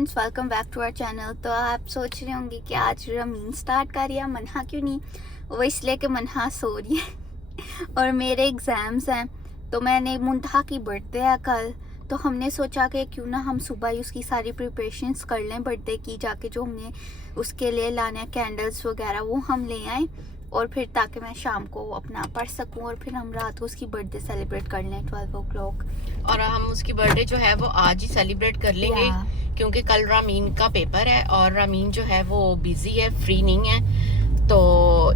Friends, welcome back to our channel. तो आप सोच रहे होंगे कि आज रमीन स्टार्ट कर रही है, मनहा क्यों नहीं। वो इसलिए कि मनहा सो रही है और मेरे एग्ज़ाम्स हैं। तो मैंने मुंतहा की बर्थडे है कल, तो हमने सोचा कि क्यों ना हम सुबह ही उसकी सारी प्रिपरेशंस कर लें बर्थडे की। जाके जो हमने उसके लिए लाने कैंडल्स वगैरह वो हम ले आए, और फिर ताकि मैं शाम को अपना पढ़ सकूं और फिर हम रात को उसकी बर्थडे सेलिब्रेट कर लें 12 o'clock। और हम उसकी बर्थडे जो है वो आज ही सेलिब्रेट कर लेंगे क्योंकि कल रामीन का पेपर है और रामीन जो है वो बिजी है, फ्री नहीं है। तो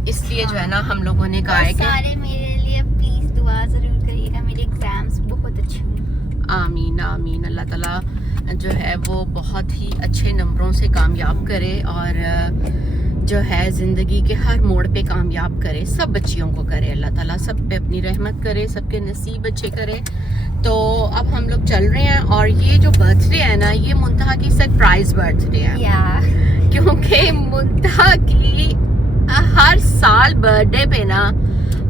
इसलिए जो है ना हम लोगों ने कहा है कि सारे मेरे लिए प्लीज दुआ जरूर करिएगा, मेरे एग्जाम्स बहुत अच्छे हों। आमीन आमीन। अल्लाह ताला जो है वो बहुत ही अच्छे नंबरों से कामयाब करे और जो है ज़िंदगी के हर मोड़ पे कामयाब करे, सब बच्चियों को करे। अल्लाह ताला सब पे अपनी रहमत करे, सबके नसीब अच्छे करे। तो अब हम लोग चल रहे हैं और ये जो बर्थडे है ना, ये मुंतहा की सरप्राइज बर्थडे है क्योंकि मुंतहा की हर साल बर्थडे पे ना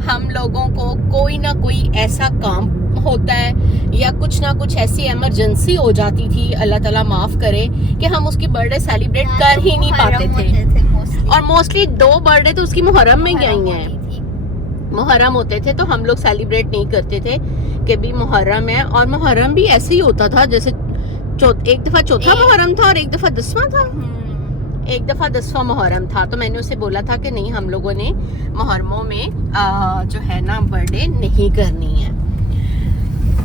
हम लोगों को कोई ना कोई ऐसा काम होता है या कुछ ना कुछ ऐसी इमरजेंसी हो जाती थी, अल्लाह ताला माफ करे, कि हम उसकी बर्थडे सेलिब्रेट कर ही नहीं पाते थे। और मोस्टली 2 बर्थडे तो उसकी मुहर्रम में गई हैं, मुहर्रम होते थे तो हम लोग सेलिब्रेट नहीं करते थे कि भी मुहर्रम है। और मुहर्रम भी ऐसे ही होता था जैसे एक दफा चौथा मुहर्रम था और एक दफा 10वां था। एक दफा 10वां मुहर्रम था, तो मैंने उसे बोला था कि नहीं, हम लोगों ने मुहर्रमों में जो है ना बर्थडे नहीं करनी है।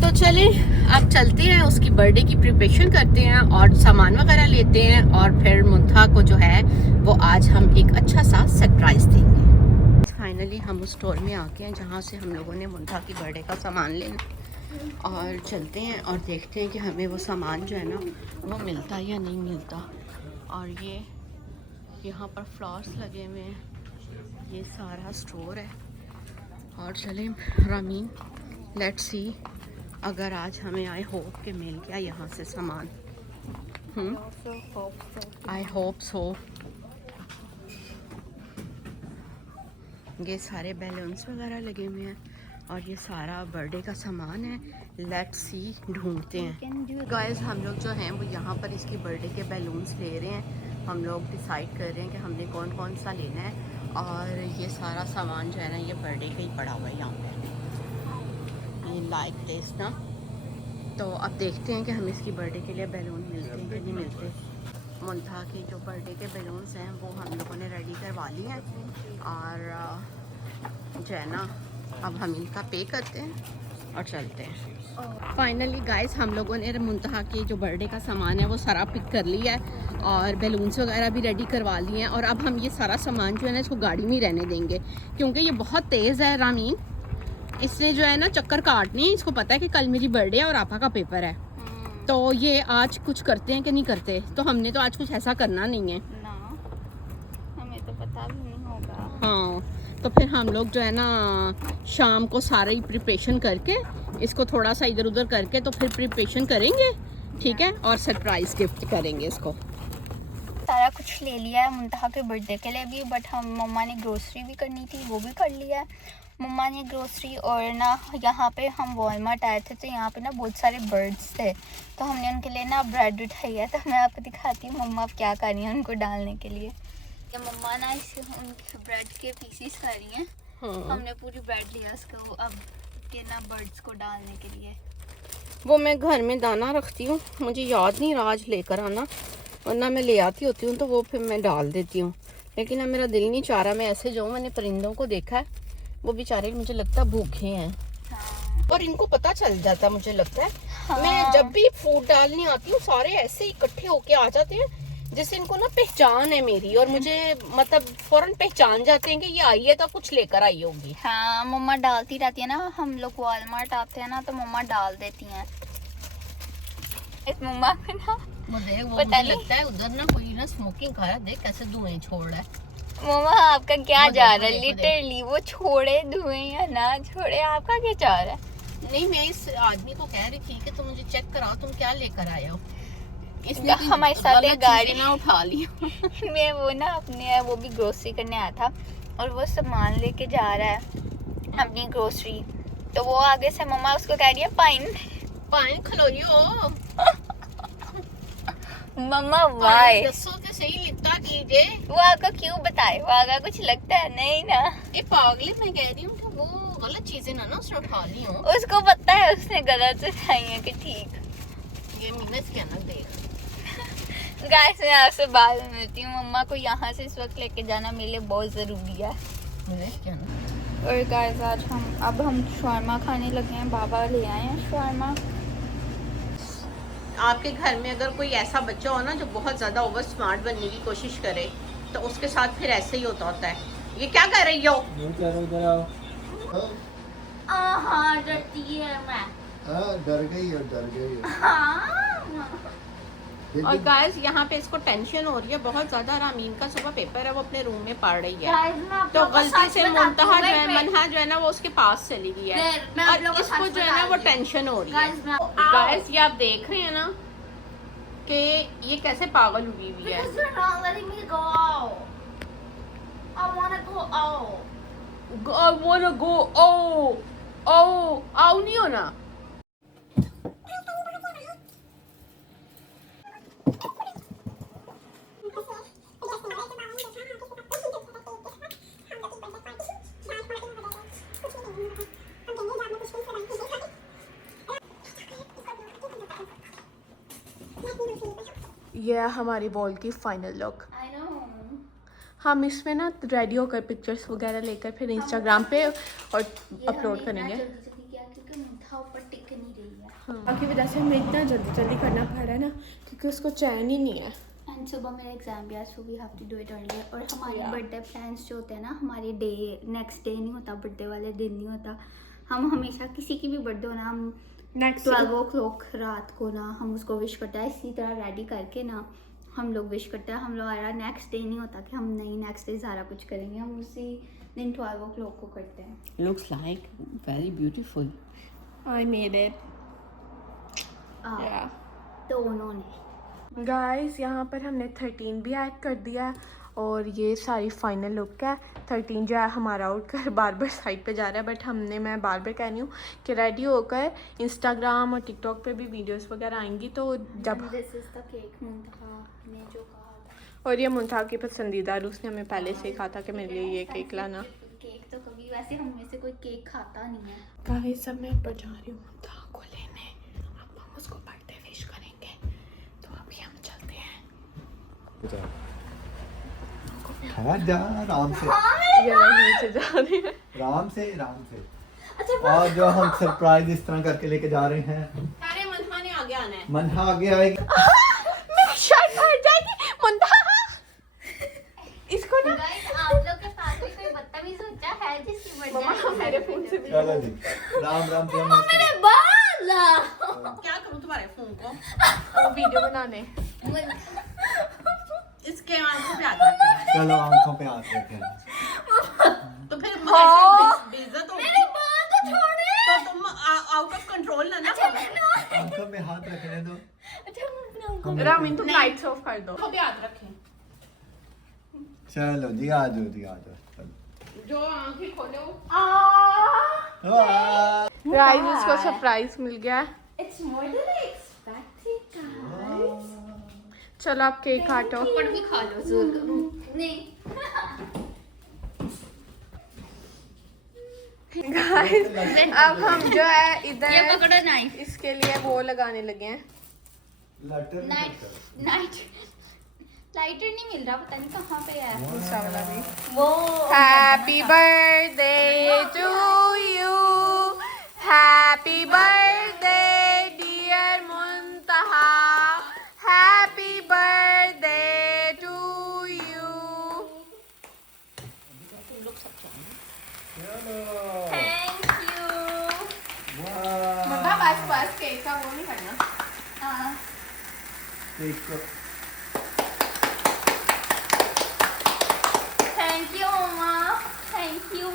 तो चले अब चलते हैं, उसकी बर्थडे की प्रिपरेशन करते हैं और सामान वगैरह लेते हैं और फिर मुंतहा को जो है वो आज हम एक अच्छा सा सरप्राइज देंगे। फाइनली हम उस स्टोर में आ गए हैं जहाँ से हम लोगों ने मुंतहा की बर्थडे का सामान लेना, और चलते हैं और देखते हैं कि हमें वो सामान जो है ना वो मिलता या नहीं मिलता। और ये यहाँ पर फ्लावर्स लगे हुए हैं, ये सारा स्टोर है। और चलें रामीन, लेट्स सी अगर आज हमें आई होप कि मिल गया यहाँ से सामान। I hope so. ये सारे बैलून्स वगैरह लगे हुए हैं और ये सारा बर्थडे का सामान है। लेट्स सी, ढूंढते हैं। गाइस हम लोग जो हैं वो यहाँ पर इसकी बर्थडे के बैलून्स ले रहे हैं। हम लोग डिसाइड कर रहे हैं कि हमने कौन कौन सा लेना है, और ये सारा सामान जो है ना ये बर्थडे का ही पड़ा हुआ है यहाँ पे, ये लाइक दिस ना। तो अब देखते हैं कि हमें इसकी बर्थडे के लिए बैलून मिलते हैं कि नहीं मिलते। मुंतहा की जो बर्थडे के बैलून्स हैं वो हम लोगों ने रेडी करवा लिए हैं और जो है ना अब हम इनका पे करते हैं और चलते हैं। फाइनली गाइस हम लोगों ने मुंतहा की जो बर्थडे का सामान है वो सारा पिक कर लिया है और बैलून्स वगैरह भी रेडी करवा लिए हैं। और अब हम ये सारा सामान जो है ना इसको गाड़ी में रहने देंगे क्योंकि ये बहुत तेज़ है रामीन, इसने जो है ना चक्कर काटनी है। इसको पता है कि कल मेरी बर्थडे है और आपा का पेपर है, तो ये आज कुछ करते हैं कि नहीं करते। तो हमने तो आज कुछ ऐसा करना नहीं है ना, हमें तो पता भी नहीं होगा। हाँ, तो फिर हम लोग जो है ना शाम को सारी प्रिपरेशन करके इसको थोड़ा सा इधर उधर करके तो फिर प्रिपरेशन करेंगे, ठीक है, और सरप्राइज गिफ्ट करेंगे इसको। सारा कुछ ले लिया है मुंतहा के बर्थडे के लिए भी, बट हम मम्मा ने ग्रोसरी भी करनी थी, वो भी कर लिया है मम्मा ने ग्रोसरी। और ना यहाँ पे हम वॉलमार्ट आए थे तो यहाँ पे ना बहुत सारे बर्ड्स थे, तो हमने उनके लिए ना ब्रेड उठाई है। तो मैं आपको दिखाती हूँ मम्मा अब क्या कर रही हैं उनको डालने के लिए। ये मम्मा ना इसे उनके ब्रेड के पीसीस कर रही हैं। हमने पूरी ब्रेड लिया उसको अब के ना बर्ड्स को डालने के लिए। वो मैं घर में दाना रखती हूँ, मुझे याद नहीं रहा आज लेकर आना, वरना मैं ले आती होती हूँ तो वो फिर मैं डाल देती हूँ। लेकिन अब मेरा दिल नहीं चाह रहा, मैं ऐसे जाऊँ। मैंने परिंदों को देखा है, वो बेचारे मुझे लगता है भूखे हैं। हाँ। और इनको पता चल जाता मुझे लगता है। हाँ। मैं जब भी फूड डालने आती हूँ सारे ऐसे इकट्ठे होके आ जाते हैं जैसे इनको ना पहचान है मेरी, और मुझे मतलब फौरन पहचान जाते हैं कि ये आई है तो कुछ लेकर आई होगी। हाँ, मम्मा डालती रहती है ना, हम लोग वॉलमार्ट आते हैं ना तो मम्मा डाल देती हैं। इस मम्मा को ना पता नहीं लगता है उधर ना कोई ना स्मोकिंग कर रहा है, देख कैसे धुएं छोड़ रहा है। मम्मा आपका क्या जा रहा है लिटरली, वो छोड़े धुएं या ना छोड़े आपका क्या जा रहा है। नहीं, मैं इस आदमी को कह रही थी कि तुम मुझे चेक कराओ तुम क्या लेकर आए हो। इसने हमारे साथ एक गाड़ी ना उठा लिया मैं वो ना अपने वो भी ग्रोसरी करने आया था और वो सामान लेके जा रहा है अपनी ग्रोसरी, तो वो आगे से मम्मा उसको कह रही है पाइन खलोइयो मम्मा वाई दसो तो सही लिखता कीजिए। वागा क्यों बताए, वागा कुछ लगता है नहीं ना। ये पागल, मैं कह रही हूँ कि वो गलत चीजें ना उसने उठा ली हो। उसको पता है उसने गलत उठाई है कि ठीक। ये मीनस क्या ना देख। गाइस मैं आपसे बाद में मिलती हूँ। मम्मा को यहाँ से इस वक्त लेके जाना मेरे लिए बहुत ज़रूरी है। मीनस क्या ना। और गाइस आज हम शवारमा खाने लगे हैं। बाबा ले आए हैं शवारमा। आपके घर में अगर कोई ऐसा बच्चा हो ना जो बहुत ज़्यादा ओवर स्मार्ट बनने की कोशिश करे तो उसके साथ फिर ऐसे ही होता है। ये क्या कर रही हो? हाँ डरती है मैं। डर गई है। और गाइस यहाँ पे इसको टेंशन हो रही है बहुत ज़्यादा। रामीन का सुबह पेपर है, वो अपने रूम में पढ़ रही है। तो गलती से मुंतहा जो है, मनहा जो है ना, वो उसके पास चली गई है और इसको जो है ना वो टेंशन हो रही है। गाइस ये आप देख रहे हैं ना कि ये कैसे पागल हुई हुई है। I wanna go. आओ नहीं हो ना। यह हमारी बॉल की फाइनल लुक। हम इसमें ना रेडी होकर पिक्चर्स वगैरह लेकर फिर इंस्टाग्राम पे और अपलोड करेंगे। हाँ की वजह से हमें इतना जल्दी जल्दी करना पड़ रहा है ना क्योंकि उसको चैन ही नहीं है। एंड सुबह मेरा एग्जाम भी है, so we have to do it early. और हमारे बर्थडे प्लान्स जो होते हैं ना, हमारे डे नेक्स्ट डे नहीं होता, बर्थडे वाले दिन नहीं होता। हम हमेशा किसी की भी बर्थडे हो ना, हम नेक्स्ट 12 रात को ना हम उसको विश करते हैं। इसी तरह रेडी करके ना हम लोग विश करते हैं। हम लोग हमारा नेक्स्ट डे नहीं होता कि हम नहीं नेक्स्ट डे सारा कुछ करेंगे, हम उसी दिन 12 को करते हैं। Looks like very beautiful. I made it. Yeah. तो उन्होंने गाइस यहाँ पर हमने 13 भी ऐड कर दिया है और ये सारी फाइनल लुक है। 13 जो है हमारा आउट कर बार बार साइड पे जा रहा है, बट मैं बार बार कह रही हूँ कि रेडी होकर इंस्टाग्राम और टिकटॉक पे भी वीडियोस वगैरह आएंगी। तो जब दिस इज द केक मुंतहा ने जो कहा था, और ये मुंतहा की पसंदीदा, उसने हमें पहले से ही कहा था कि मेरे लिए ये केक लाना। केक तो कभी वैसे हम में से कोई केक खाता नहीं है। गाइस सब मैं ऊपर जा रही हूँ मुंतहा को लेने। अब हम उसको बर्थडे विश करेंगे, तो अभी हम चलते हैं। जा आराम से, ये लोग नीचे जा रहे हैं। आराम से। और जो हम सरप्राइज इस तरह करके लेके जा रहे हैं। अरे मनहा ने आगे आना है। मनहा आगे आएगी। मेरी शर्ट फट जाएगी मुंतहा। इसको ना गाइस आप लोग के साथ भी कोई बदतमीज बच्चा है जिसकी मम्मा बर्थडे मेरे फोन से भी चलो जी, राम राम प्रेम। क्या करूँ तुम्हारे फोन को? वीडियो बनाने। इसके आंखों पे हाथ रखना है। चलो आंखों पे हाथ रखें। तो फिर हाँ। बेइज्जत हो। तो तुम आउट ऑफ कंट्रोल ना हो। आंखों पे हाथ रखने दो। रामीन तुम लाइट्स ऑफ कर दो। आंखों पे हाथ रखें। चलो जी आ जाओ चलो। जो आंखें खोलो। गाइस उसको सरप्राइज मिल गया। It's more than I expected guys. चलो आप केक काटो। पर भी खा लो जरूर। नहीं गाइस अब हम जो है ये इधर पकड़ो नाइफ। इसके लिए वो लगाने लगे हैं। नाइट लाइटर नहीं मिल रहा, पता नहीं कहाँ पे है दूसरा वाला भी। वो। Happy birthday to you, happy birthday dear Muntaha, happy birthday to you. Thank you. Muntaha बस बस केक का वो नहीं करना। हाँ thank you mama, thank you.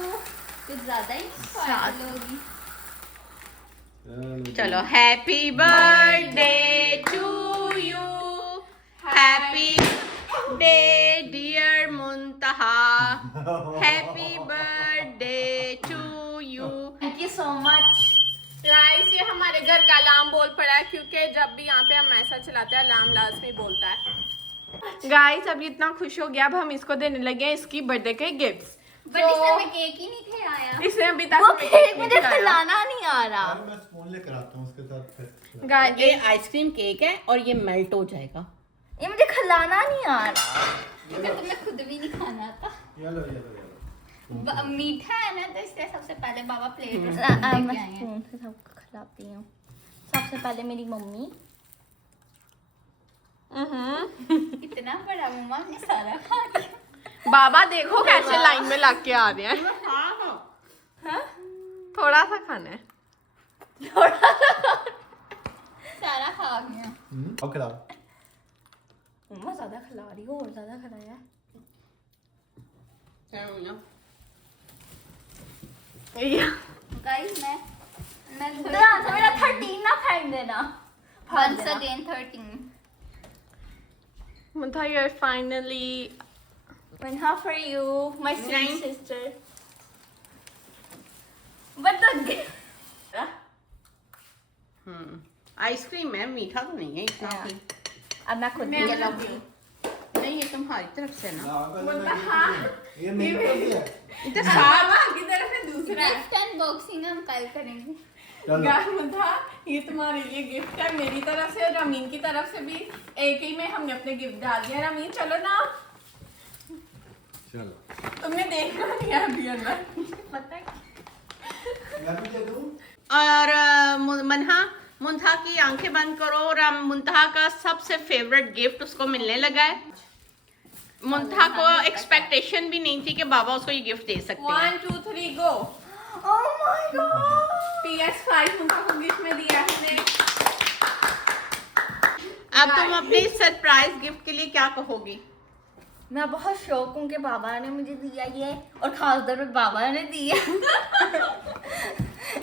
कुछ ज्यादा ही पागल होगी। चलो happy birthday to you, happy day dear Muntaha, happy birthday to you. Thank you so much. Guys ये हमारे घर का अलार्म बोल पड़ा है क्योंकि जब भी यहाँ पे हम ऐसा चलाते हैं अलार्म लाजमी बोलता है। गाइस अब इतना खुश हो गया, अब हम इसको देने लगे हैं इसकी बर्थडे के गिफ्ट्स। बट इसमें मैं केक ही नहीं खिलाया। इसने अभी तक वो हमें केक मुझे खिलाया। खिलाना नहीं आ रहा। यार मैं स्पून लेकर आता हूँ उसके साथ फिर गाइस ये आइसक्रीम केक है और ये मेल्ट हो जाएगा। ये मुझे खिलाना नहीं आ रहा क्योंकि तुम्हें खुद भी नहीं खाना आता। ये लो ये लो ये लो मीठा है ना, तो इसलिए सबसे पहले बाबा प्लेट हम्म। मैं स्पून से सबको खिलाती हूँ। सबसे पहले मेरी मम्मी। इतना बड़ा मम्मा ने सारा खा लिया। बाबा देखो कैसे लाइन में लग के आ रहे हैं। हाँ? थोड़ा सा खाना है। सारा खा गया। अब खिलाओ। मम्मा ज्यादा खिला रही हो और ज्यादा खिलाया। गाइस मैं मेरा 13 ना फेंक देना। Once again 13. Mantha, you're finally One half for you, my sweet Nine. sister. But the ice cream है, मीठा तो नहीं है इतना हाँ। भी। अब मैं खुद मैं भी लव लूंगी। नहीं ये तुम्हारी तरफ से ना। ये मेरी तरफ से है। इधर बाबा की तरफ है दूसरा। गिफ्ट अनबॉक्सिंग हम कल करेंगे। चलो मधा ये तुम्हारे लिए गिफ्ट है मेरी तरफ से और रमीन की तरफ से भी। एक ही में हमने अपने गिफ्ट डाल दिया। रमीन चलो ना, चलो तुमने देखना नहीं है अभी अंदर। पता है मैं भी दे दूँ। और मुंतहा की आंखें बंद करो और मुंतहा का सबसे फेवरेट गिफ्ट उसको मिलने लगा है। मुंतहा को एक्सपेक्टेशन भी नहीं थी कि बाबा उसको ये गिफ्ट दे सकते हैं। 1 2 3 गो। Oh my god! PS5 उनको को गिफ्ट में दिया हमने। अब तुम अपने सरप्राइज गिफ्ट के लिए क्या कहोगी? मैं बहुत शौक हूँ कि बाबा ने मुझे दिया ये, और खास तौर पे बाबा ने दिया।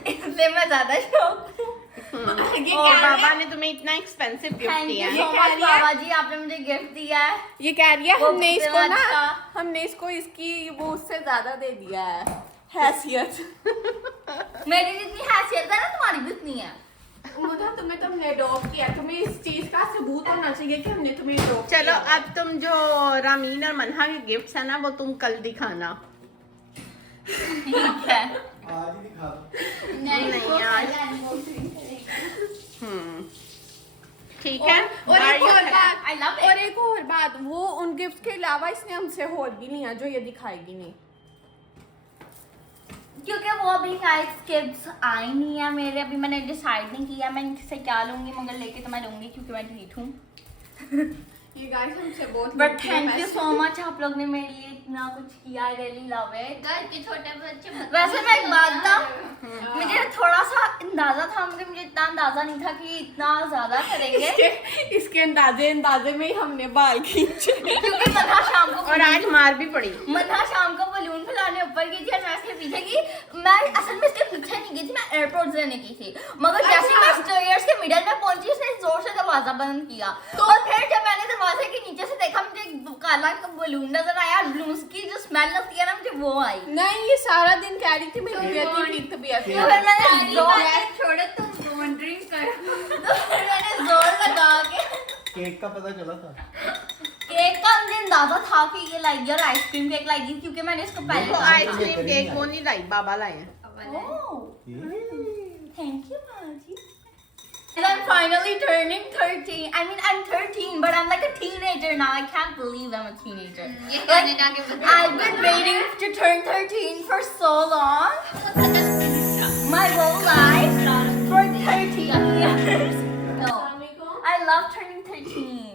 इसलिए मैं ज्यादा शौक हूँ। ये और क्या बाबा है? ने तुम्हें इतना एक्सपेंसिव गिफ्ट थैंक दिया यू है। सो क्या मच दिया? बाबा जी, आपने मुझे गिफ्ट दिया है। ये कह रही है वो हमने कितना इसको ना अच्छा। हमने इसको इसकी वो उससे ज्यादा दे दिया है हैसियत। मेरी जितनी हैसियत है ना, तुम्हारी भी उतनी है। मुझे तुम्हें तो हमने अडॉप्ट किया, तुम्हें इस चीज का सबूत होना चाहिए कि हमने तुम्हें अडॉप्ट चलो किया। अब तुम जो रामीन और मनहा के गिफ्ट्स है ना वो तुम कल दिखाना। ठीक है। आज ही दिखा दो। नहीं, आज। ठीक है। और एक और Bye. बात, I love it. और एक और बात, वो उन गिफ्ट के अलावा इसने हमसे और भी लिया जो ये दिखाएगी नहीं। क्योंकि वो अभी नाइट गिफ्ट्स आई नहीं है मेरे, अभी मैंने डिसाइड नहीं किया मैं इनसे क्या लूंगी, मगर लेके तो मैं लूंगी क्योंकि मैं ढीठ हूँ। ये गाइस हमसे बहुत but thank you so much, आप लोग ने मेरे लिए इतना कुछ किया। I really love it. घर के छोटे बच्चे वैसे मैं एक बात था, मुझे थोड़ा सा अंदाजा था, मुझे इतना अंदाजा नहीं था कि इतना ज्यादा करेंगे। इसके अंदाजे में ही हमने बाल खींचे। क्योंकि मन्हा शाम को और आज मार भी पड़ी। मन्हा शाम को बलून फुलाने ऊपर गई थी और मैं इसके पीछे की। मैं असल में इसके पीछे नहीं गई थी, मैं एयरपोर्ट लेने की थी, मगर जैसे मैं स्टेयर्स के मिडल में पहुंची इसने जोर से दरवाजा बंद किया। और फिर जब मैंने दरवाजे के नीचे से देखा, मुझे एक काला बलून नजर आया, बलून की जो स्मेल लगती है ना, मुझे वो आई। नहीं ये सारा दिन कह रही थी मेरी तबीयत तो फिर मैंने जोर छोड़े तुम वंडरिंग कर तो फिर मैंने जोर लगा के केक का पता चला था। केक का मुझे अंदाजा था कि ये लाएगी और आइसक्रीम केक लाएगी, क्योंकि मैंने इसको पहले वो तो आइसक्रीम केक वो नहीं लाई, बाबा लाए हैं। Thank you, Maji. And I'm finally turning 13. I mean, I'm 13, but I'm like a teenager now. I can't believe I'm a teenager. ये कनाडा के बच्चे I've been waiting to turn 13 for so long. My whole life for 13 years. No, I love turning 13.